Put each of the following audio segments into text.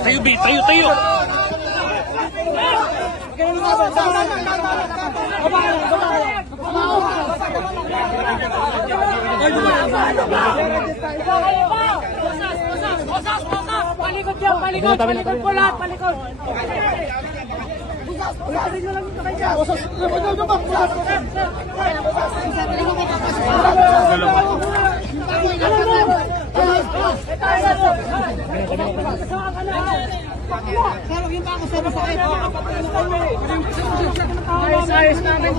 Tayo, B, tayo. Palikod yan, palikod po lahat, palikod. Ayos namin.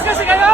Kasi kayo!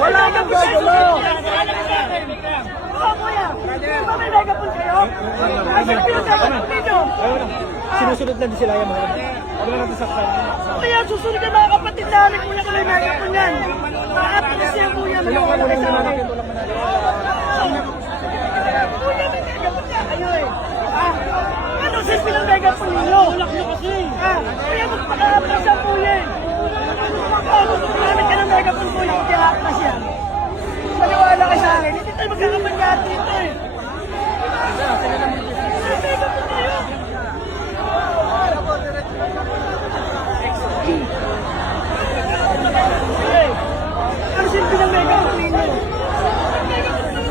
Wala kang gagalaw! May megaphone kayo? Sinusunod na din sila yung mga. Wala natin saksan. Kuya, susunod ka mga kapatid namin. Kuya, kung may megaphone yan. Makapilis yan, kuya. Maniwala ka sa akin. Kuya, may megaphone yan. Kayo eh. Ano sis pinang megaphone ninyo? Ulak nyo kasi. Kuya, magpakapilis yan, kuya. Gamit ka ng megaphone, kuya. Kung tihaktas yan. Maniwala ka sa akin. Hindi tayo magkakapangyat dito eh. May megaphone kayo. Ano silbi ng megaphone ninyo?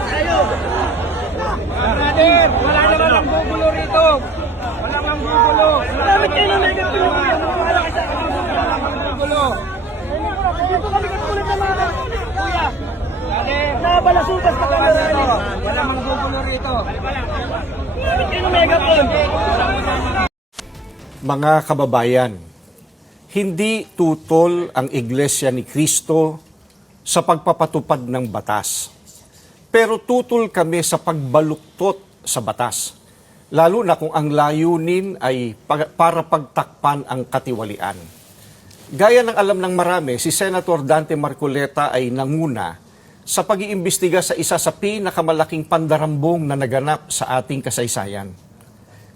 Ayaw. Brother, wala naman ang gugulo rito. Walang ang gugulo. Gamit kayo ng megaphone nyo, kuya. Maniwala ka sa akin. Walang ang gugulo. Dito kami katulad ng mga kuya. Nabalasutas pa kami rin. Wala mang gugulo rito. Gamit kayo ng megaphone. Mga kababayan, hindi tutol ang Iglesia ni Cristo sa pagpapatupad ng batas. Pero tutol kami sa pagbaluktot sa batas, lalo na kung ang layunin ay para pagtakpan ang katiwalian. Gaya ng alam ng marami, si Senator Dante Marcoleta ay nanguna sa pag-iimbestiga sa isa sa pinakamalaking pandarambong na naganap sa ating kasaysayan.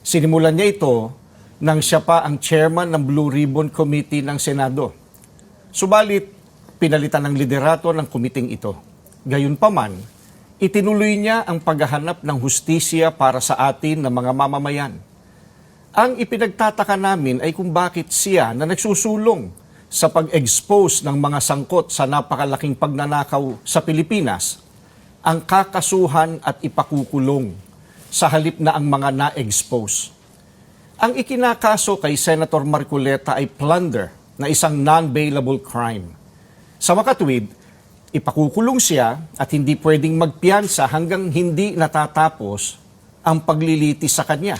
Sinimulan niya ito nang siya pa ang chairman ng Blue Ribbon Committee ng Senado. Subalit, pinalitan ng liderato ng kumiting ito. Gayunpaman, itinuloy niya ang paghahanap ng hustisya para sa atin na mga mamamayan. Ang ipinagtataka namin ay kung bakit siya na nagsusulong sa pag-expose ng mga sangkot sa napakalaking pagnanakaw sa Pilipinas ang kakasuhan at ipakukulong sa halip na ang mga na-expose. Ang ikinakaso kay Senator Marcoleta ay plunder na isang non-bailable crime. Sa makatuwid, ipakukulong siya at hindi pwedeng magpiyansa hanggang hindi natatapos ang paglilitis sa kanya.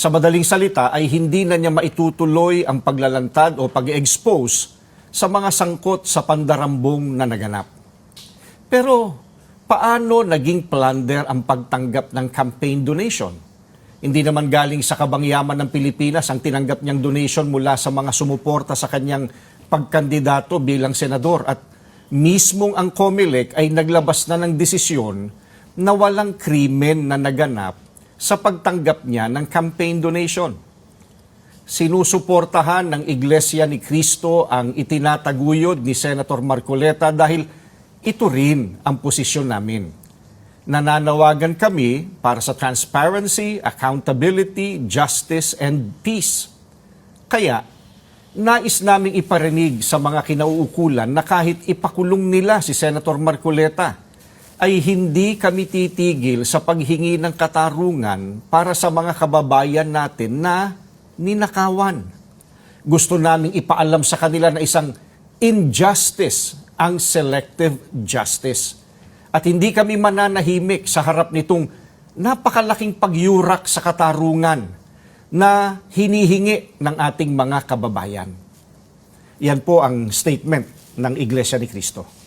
Sa madaling salita ay hindi na niya maitutuloy ang paglalantad o pag-expose sa mga sangkot sa pandarambong na naganap. Pero paano naging plunder ang pagtanggap ng campaign donation? Hindi naman galing sa kabangyaman ng Pilipinas ang tinanggap niyang donation mula sa mga sumuporta sa kanyang pagkandidato bilang senador at mismong ang COMELEC ay naglabas na ng desisyon na walang krimen na naganap sa pagtanggap niya ng campaign donation. Sinusuportahan ng Iglesia ni Cristo ang itinataguyod ni Senator Marcoleta dahil ito rin ang posisyon namin. Nananawagan kami para sa transparency, accountability, justice, and peace. Kaya, nais naming iparinig sa mga kinauukulan na kahit ipakulong nila si Senator Marcoleta, ay hindi kami titigil sa paghingi ng katarungan para sa mga kababayan natin na ninakawan. Gusto naming ipaalam sa kanila na isang injustice ang selective justice. At hindi kami mananahimik sa harap nitong napakalaking pagyurak sa katarungan na hinihingi ng ating mga kababayan. Yan po ang statement ng Iglesia ni Cristo.